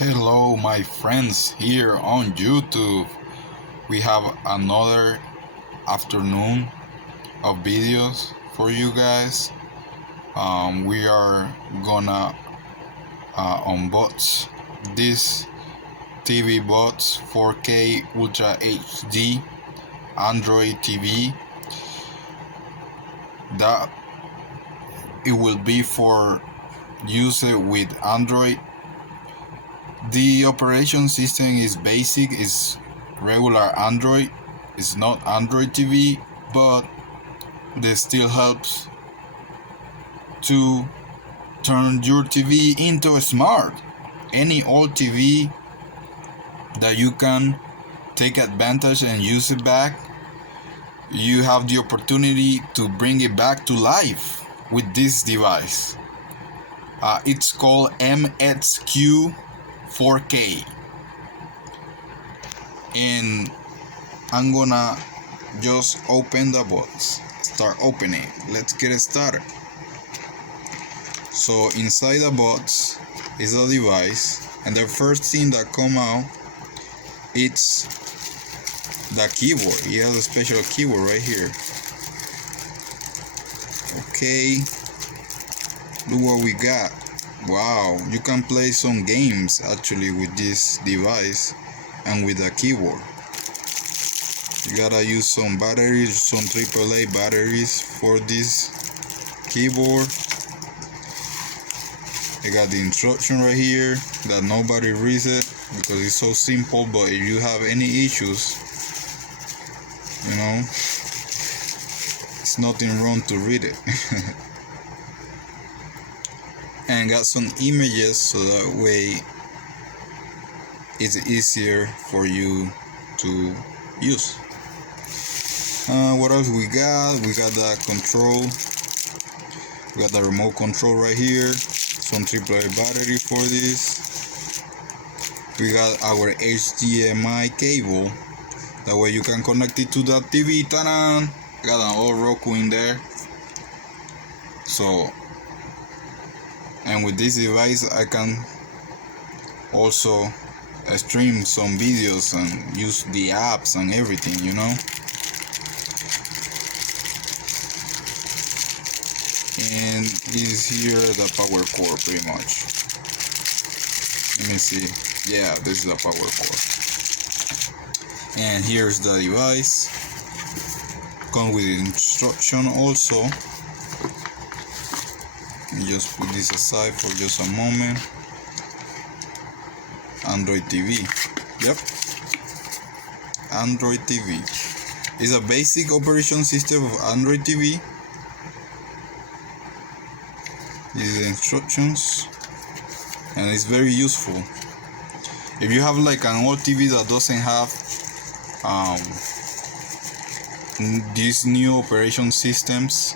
Hello, my friends here on YouTube. We have another afternoon of videos for you guys. We are gonna unbox this TV Box 4K Ultra HD Android TV. That it will be for use it with Android. The operation system is basic, is regular Android. It's not Android TV, but this still helps to turn your TV into a smart. Any old TV that you can take advantage and use it back, you have the opportunity to bring it back to life with this device. It's called MXQ 4K, and I'm gonna just open the box. Start opening. Let's get it started. So inside the box is the device, and the first thing that come out, it's the keyboard. It has a special keyboard right here. Okay, look what we got. Wow, you can play some games actually with this device and with the keyboard. You gotta use some batteries, some AAA batteries for this keyboard. I got the instruction right here that nobody reads it because it's so simple, but if you have any issues, you know, it's nothing wrong to read it. And got some images so that way it's easier for you to use. What else we got? We got the control. We got the remote control right here. Some AAA battery for this. We got our HDMI cable. That way you can connect it to the TV. Ta-da! Got an old Roku in there. So, and with this device I can also stream some videos and use the apps and everything, you know. And this here the power cord pretty much. Let me see. Yeah, this is the power cord. And here's the device. Come with instruction also. Just put this aside for just a moment. Android TV. Yep. Android TV. It's a basic operation system of Android TV. These are the instructions. And it's very useful. If you have like an old TV that doesn't have these new operation systems,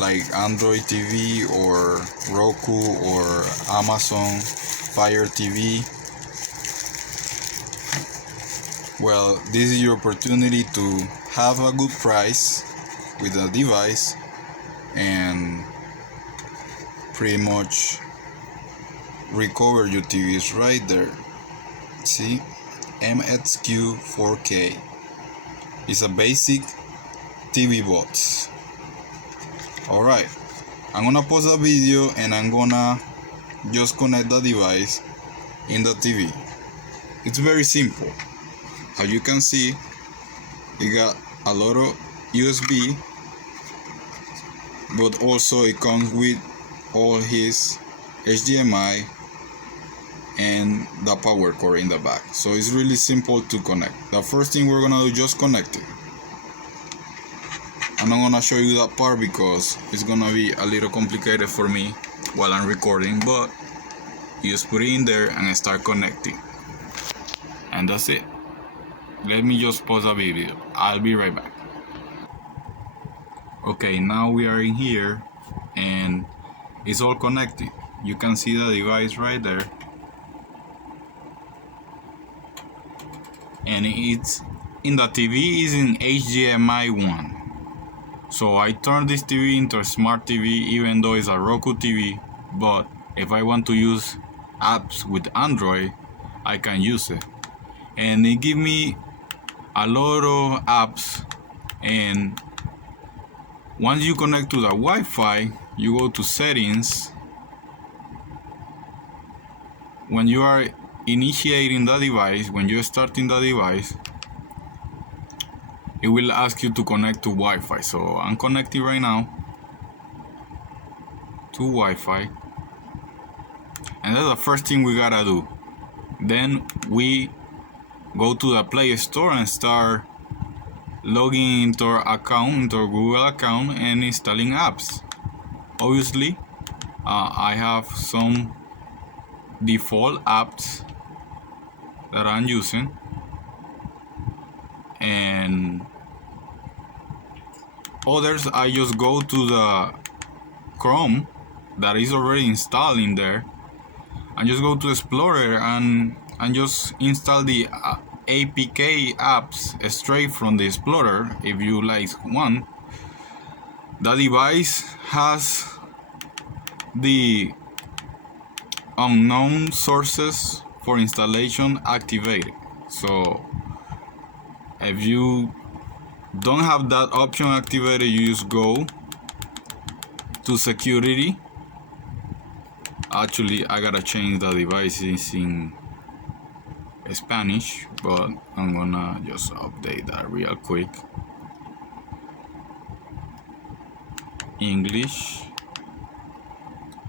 like Android TV or Roku or Amazon Fire TV, well, this is your opportunity to have a good price with the device and pretty much recover your TVs right there. See, MXQ 4K is a basic TV box. Alright, I'm gonna pause the video and I'm gonna just connect the device in the TV. It's very simple. As you can see, it got a lot of USB, but also it comes with all his HDMI and the power cord in the back. So it's really simple to connect. The first thing we're gonna do is just connect it. I'm not gonna show you that part because it's gonna be a little complicated for me while I'm recording, but you just put it in there and start connecting, and that's it. Let me just pause the video. I'll be right back. Okay, now we are in here and it's all connected. You can see the device right there, and it's in the TV is in HDMI 1. So I turned this TV into a smart TV even though it's a Roku TV, but if I want to use apps with Android, I can use it. And it give me a lot of apps. And once you connect to the Wi-Fi, you go to settings. When you are initiating the device, when you're starting the device, it will ask you to connect to Wi-Fi. So I'm connecting right now to Wi-Fi, and that's the first thing we gotta do. Then we go to the Play Store and start logging into our account, into our Google account, and installing apps. Obviously, I have some default apps that I'm using, and others I just go to the Chrome that is already installed in there, and just go to Explorer and just install the APK apps straight from the Explorer if you like one. The device has the unknown sources for installation activated, so if you don't have that option activated, you just go to security. Actually, I gotta change the devices in Spanish, but I'm gonna just update that real quick. English.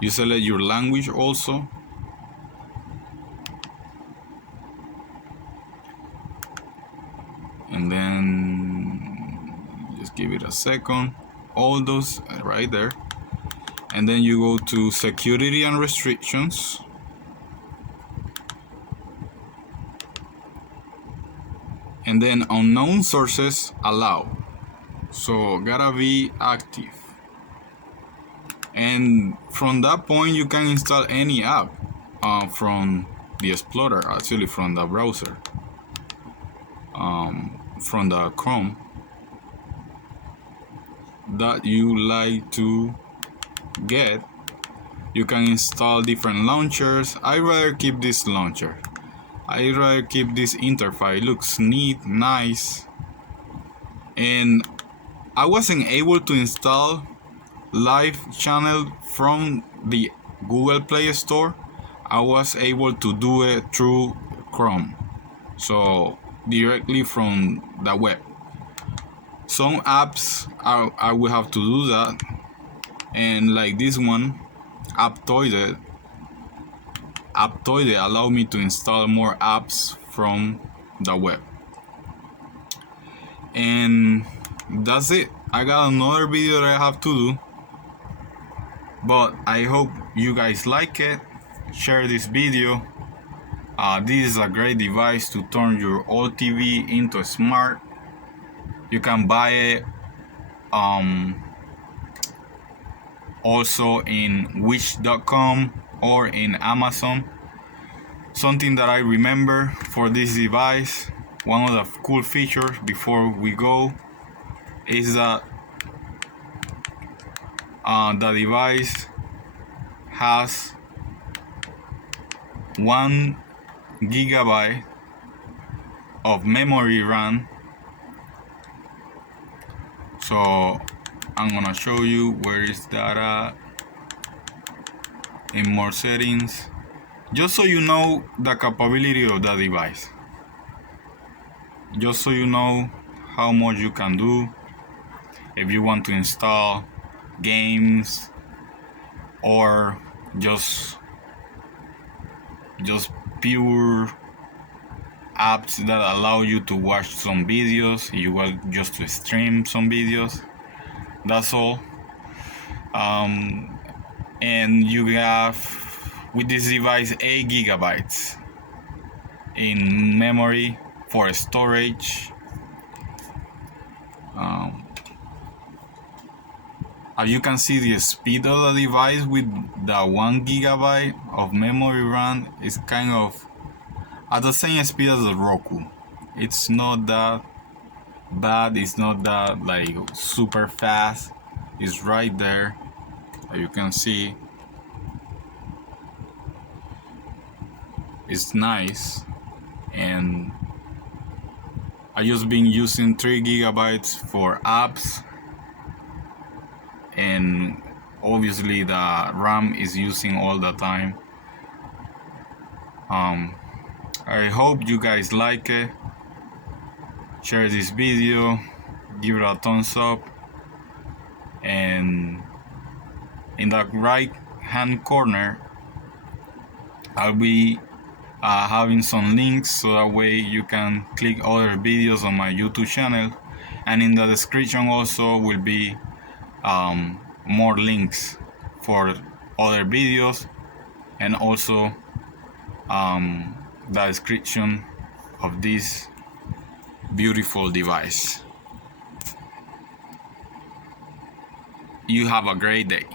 You select your language also. And then just give it a second. All those right there. And then you go to security and restrictions. And then unknown sources allow. So gotta be active. And from that point you can install any app from the Explorer, actually from the browser, from the Chrome that you like to get. You can install different launchers. I rather keep this launcher. I rather keep this interface. It looks neat, nice. And I wasn't able to install Live Channel from the Google Play Store. I was able to do it through Chrome, so directly from the web. Some apps I will have to do that, and like this one, Aptoide allow me to install more apps from the web. And that's it. I got another video that I have to do, but I hope you guys like it. Share this video. This is a great device to turn your old TV into smart. You can buy it also in wish.com or in Amazon. Something that I remember for this device, one of the cool features before we go, is that the device has 1 gigabyte of memory RAM. So I'm gonna show you where is that at. In more settings, just so you know the capability of the device, just so you know how much you can do if you want to install games or just pure apps that allow you to watch some videos. You want just to stream some videos, that's all. And you have with this device 8 gigabytes in memory for storage. As you can see, the speed of the device with the 1 gigabyte of memory RAM is kind of at the same speed as the Roku. It's not that bad, it's not that like super fast. It's right there, as you can see. is nice, and I just been using 3 gigabytes for apps, and obviously the RAM is using all the time. I hope you guys like it. Share this video, give it a thumbs up, and in the right hand corner I'll be having some links, so that way you can click other videos on my YouTube channel, and in the description also will be more links for other videos, and also the description of this beautiful device. You have a great day.